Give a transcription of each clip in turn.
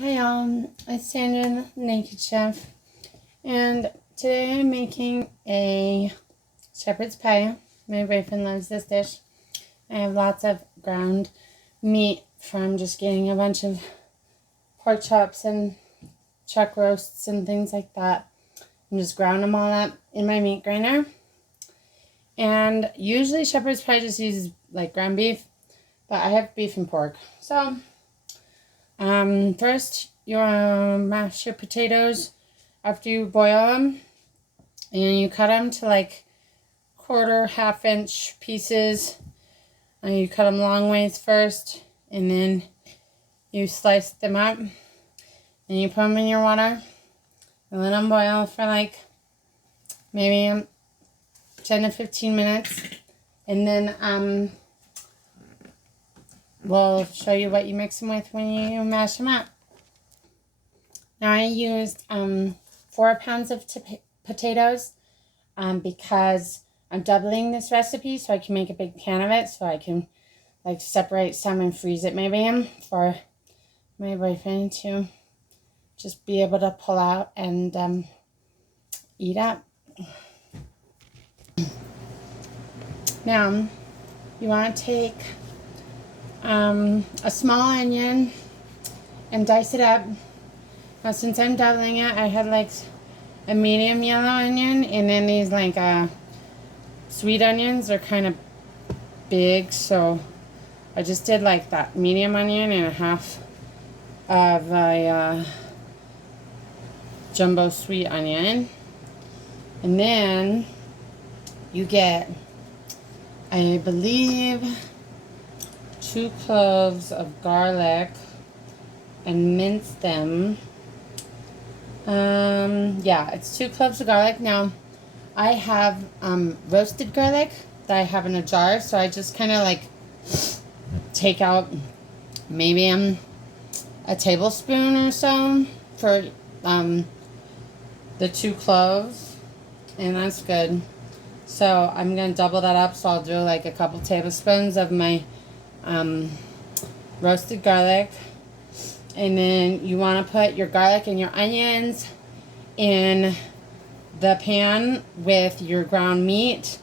Hi y'all, it's Sandra, the Naked Chef, and today I'm making a shepherd's pie. My boyfriend loves this dish. I have lots of ground meat from just getting a bunch of pork chops and chuck roasts and things like that, and just ground them all up in my meat grinder. And usually shepherd's pie just uses like ground beef, but I have beef and pork. So first, you mash your potatoes after you boil them, and you cut them to like quarter, half-inch pieces. And you cut them long ways first, and then you slice them up, and you put them in your water, and let them boil for like maybe 10 to 15 minutes, and then we'll show you what you mix them with when you mash them up. Now I used 4 pounds of potatoes because I'm doubling this recipe so I can make a big pan of it, so I can like separate some and freeze it maybe for my boyfriend to just be able to pull out and eat up. Now you want to take a small onion and dice it up. Now since I'm doubling it, I had like a medium yellow onion, and then these like sweet onions are kind of big, so I just did like that medium onion and a half of a jumbo sweet onion. And then you get, I believe, 2 cloves of garlic and mince them. Yeah, it's 2 cloves of garlic. Now, I have roasted garlic that I have in a jar, so I just kind of like take out maybe a tablespoon or so for the 2 cloves, and that's good. So I'm going to double that up, so I'll do like a couple tablespoons of my roasted garlic. And then you want to put your garlic and your onions in the pan with your ground meat.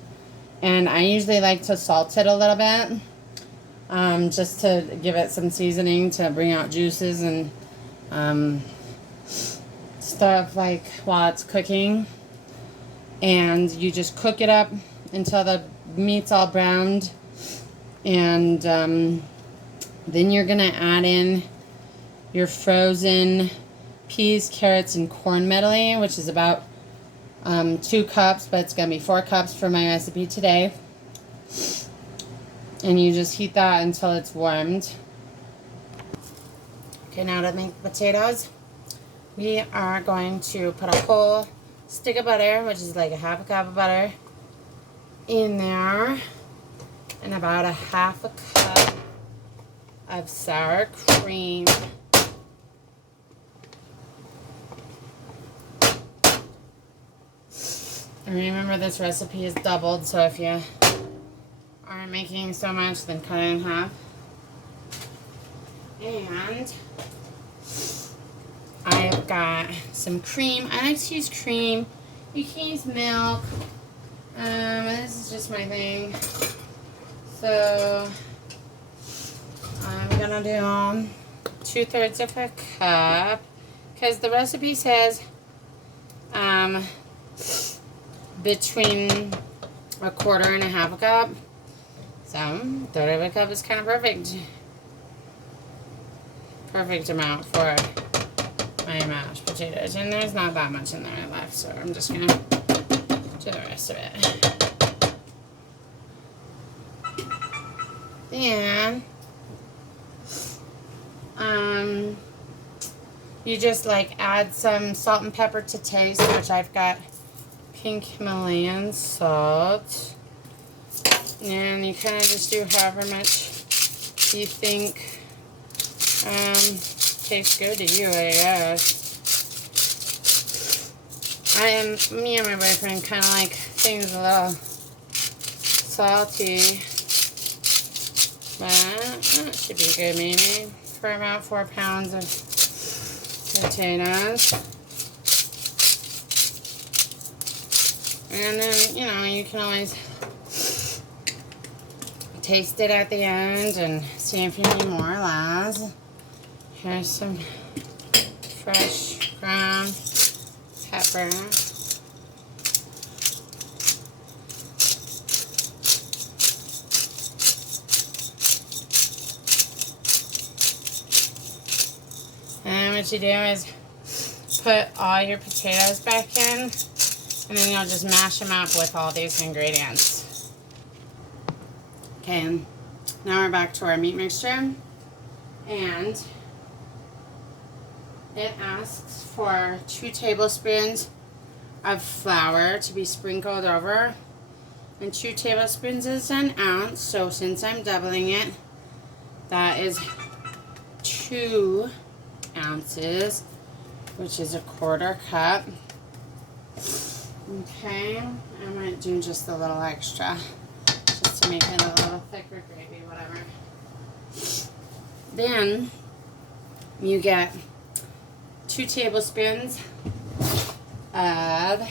And I usually like to salt it a little bit, just to give it some seasoning to bring out juices and stuff like while it's cooking. And you just cook it up until the meat's all browned. And then you're going to add in your frozen peas, carrots, and corn medley, which is about 2 cups, but it's going to be 4 cups for my recipe today. And you just heat that until it's warmed. Okay, now to make the potatoes, we are going to put a whole stick of butter, which is like a half a cup of butter, in there, and about a half a cup of sour cream. And remember, this recipe is doubled, so if you aren't making so much, then cut it in half. And I've got some cream. I like to use cream. You can use milk. This is just my thing. So I'm gonna do 2/3 of a cup, because the recipe says between a quarter and a half a cup. So 1/3 of a cup is kind of perfect. Perfect amount for my mashed potatoes. And there's not that much in there left, so I'm just gonna do the rest of it. Then you just like add some salt and pepper to taste, which I've got pink Himalayan salt. And you kind of just do however much you think tastes good to you, I guess. Me and my boyfriend kind of like things a little salty, but that should be good maybe for about 4 pounds of potatoes. And then, you know, you can always taste it at the end and see if you need more or less. Here's some fresh ground pepper. And what you do is put all your potatoes back in, and then you'll just mash them up with all these ingredients. Okay, now we're back to our meat mixture, and it asks for 2 tablespoons of flour to be sprinkled over, and 2 tablespoons is an ounce, so since I'm doubling it, that is 2 ounces, which is 1/4 cup. Okay, I might do just a little extra, just to make it a little thicker gravy, whatever. Then you get 2 tablespoons of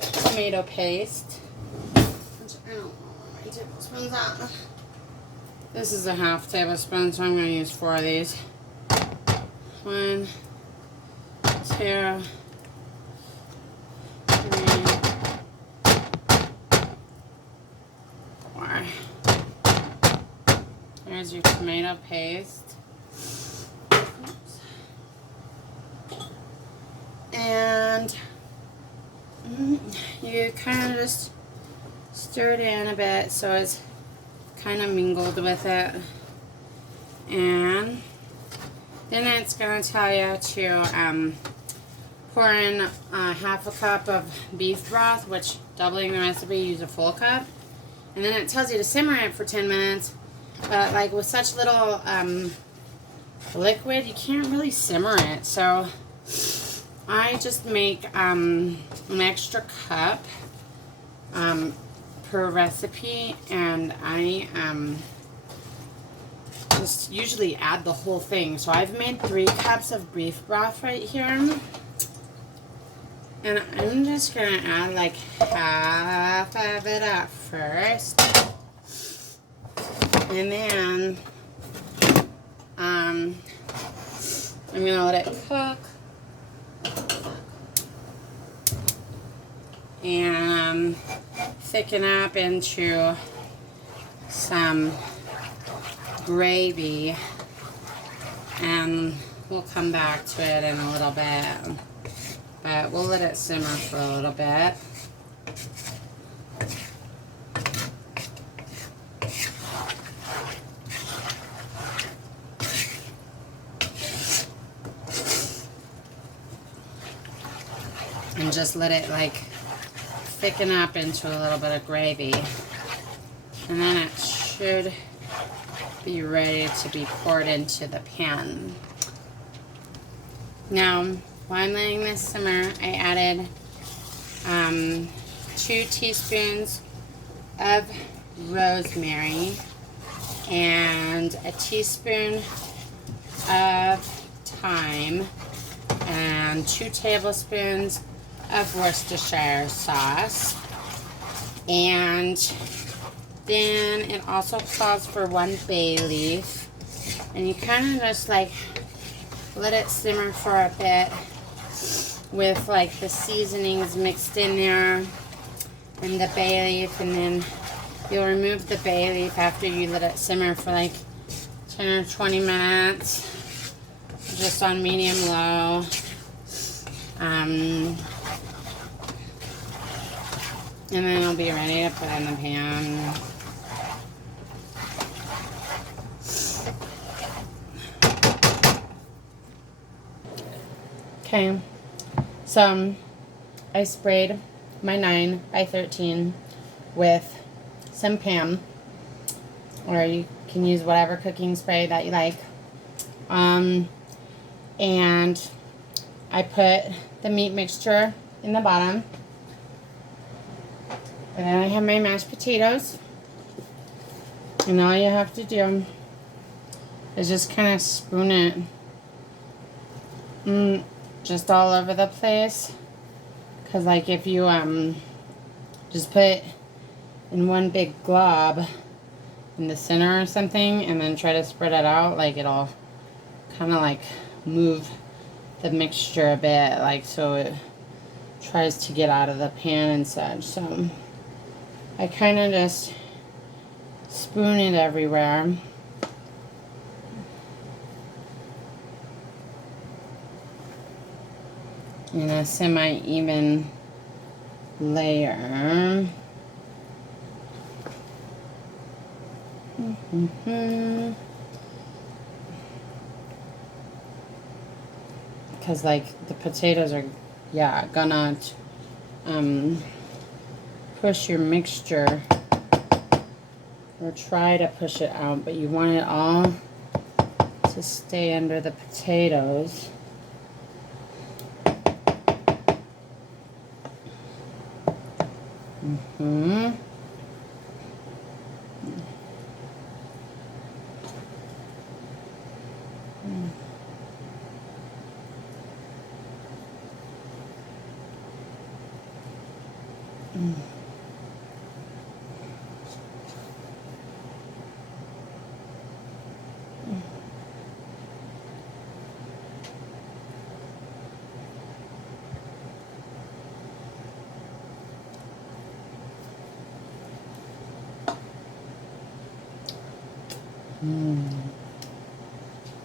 tomato paste, which I don't know where my tablespoons are. This is a 1/2 tablespoon, so I'm going to use 4 of these. 1, 2, 3, 4. There's your tomato paste. Oops. And you kind of just stir it in a bit so it's kind of mingled with it. And then it's going to tell you to pour in 1/2 cup of beef broth, which, doubling the recipe, use a full cup. And then it tells you to simmer it for 10 minutes. But like with such little liquid, you can't really simmer it. So I just make an extra cup per recipe, and I just usually add the whole thing. So I've made 3 cups of beef broth right here, and I'm just gonna add like 1/2 of it at first, and then I'm gonna let it cook and thicken up into some gravy, and we'll come back to it in a little bit, but we'll let it simmer for a little bit. And just let it like thicken up into a little bit of gravy, and then it should be ready to be poured into the pan. Now, while I'm letting this simmer, I added 2 teaspoons of rosemary and a teaspoon of thyme and 2 tablespoons of Worcestershire sauce. And then it also calls for 1 bay leaf, and you kind of just like let it simmer for a bit with like the seasonings mixed in there and the bay leaf, and then you'll remove the bay leaf after you let it simmer for like 10 or 20 minutes, just on medium low. And then it'll be ready to put in the pan. Okay, so I sprayed my 9 by 13 with some Pam, or you can use whatever cooking spray that you like. And I put the meat mixture in the bottom. And then I have my mashed potatoes. And all you have to do is just kind of spoon it just all over the place. Because like if you just put in one big glob in the center or something and then try to spread it out, like it'll kind of like move the mixture a bit, like so it tries to get out of the pan and such. So I kind of just spoon it everywhere. In a semi-even layer. Because like the potatoes are, yeah, gonna push your mixture, or try to push it out, but you want it all to stay under the potatoes.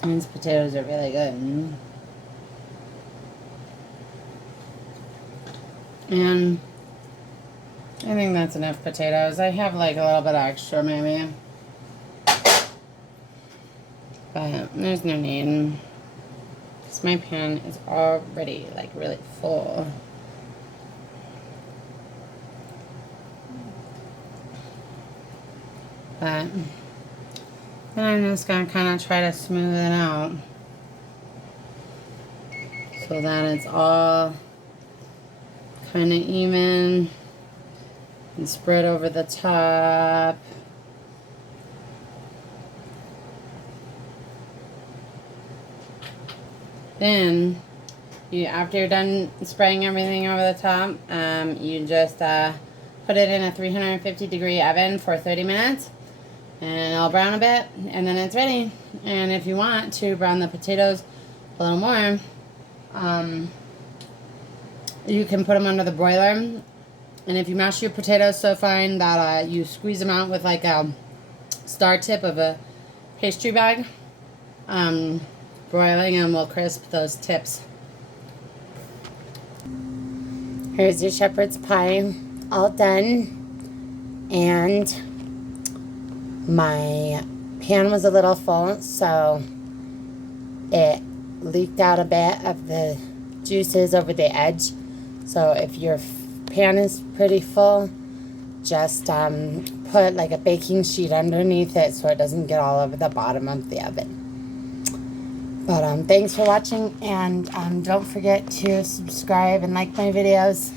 These potatoes are really good. And I think that's enough potatoes. I have like a little bit extra maybe, but there's no need because my pan is already like really full. But then I'm just going to kind of try to smooth it out so that it's all kind of even and spread over the top. Then, after you're done spraying everything over the top, you just put it in a 350-degree oven for 30 minutes. And it'll brown a bit, and then it's ready. And if you want to brown the potatoes a little more, you can put them under the broiler. And if you mash your potatoes so fine that you squeeze them out with like a star tip of a pastry bag, broiling them will crisp those tips. Here's your shepherd's pie, all done. And my pan was a little full, so it leaked out a bit of the juices over the edge. So if your pan is pretty full, just put like a baking sheet underneath it so it doesn't get all over the bottom of the oven. But thanks for watching, and don't forget to subscribe and like my videos.